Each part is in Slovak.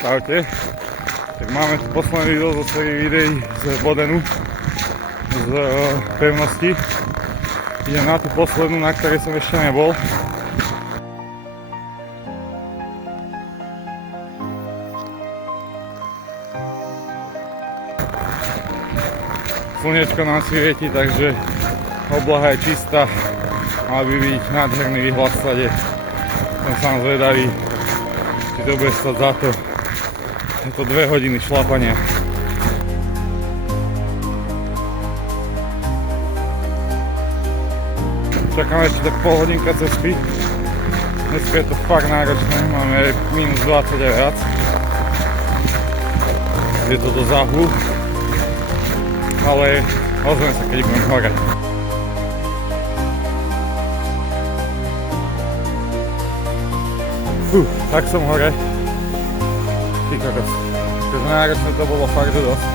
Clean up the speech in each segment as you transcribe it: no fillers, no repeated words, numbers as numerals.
Čaute. Tak máme tu posledný video zo série videí z Bodenu, z pevnosti. Idem na tú poslednú, na ktorej som ešte nebol. Slnečko nám svieti, takže obloha je čistá. Mal by byť nádherný výhľad v stade. Som sám zvedavý, či to bude stať za to. Je to 2 hodiny šlapania. Čakám ešte tak pol hodinka cesty. Dneska je to fakt náročné, máme minus 20 a viac. Je to do záhlu, ale ozvem sa, keď budem hore. Tak som hore. Ty kokos. Takže náročné to bolo fakt dosť.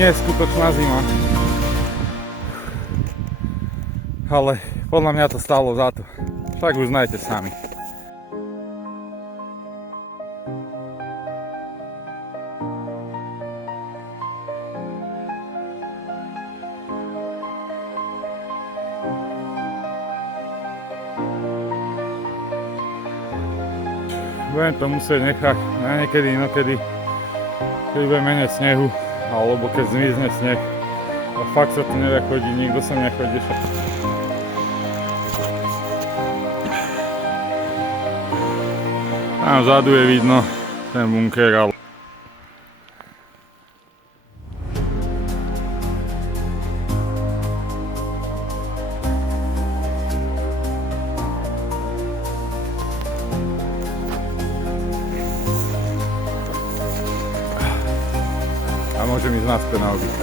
Neskutočná zima. Ale podľa mňa to stálo za to. Však už znajte sami. Budem to musieť nechať na niekedy inokedy, keď bude menej snehu, alebo keď zmizne sneh. A fakt sa tu nedá chodiť, nikto sa nechodí. Tam vzadu je vidno ten bunker, ale a môžem ísť naspäť na obyt.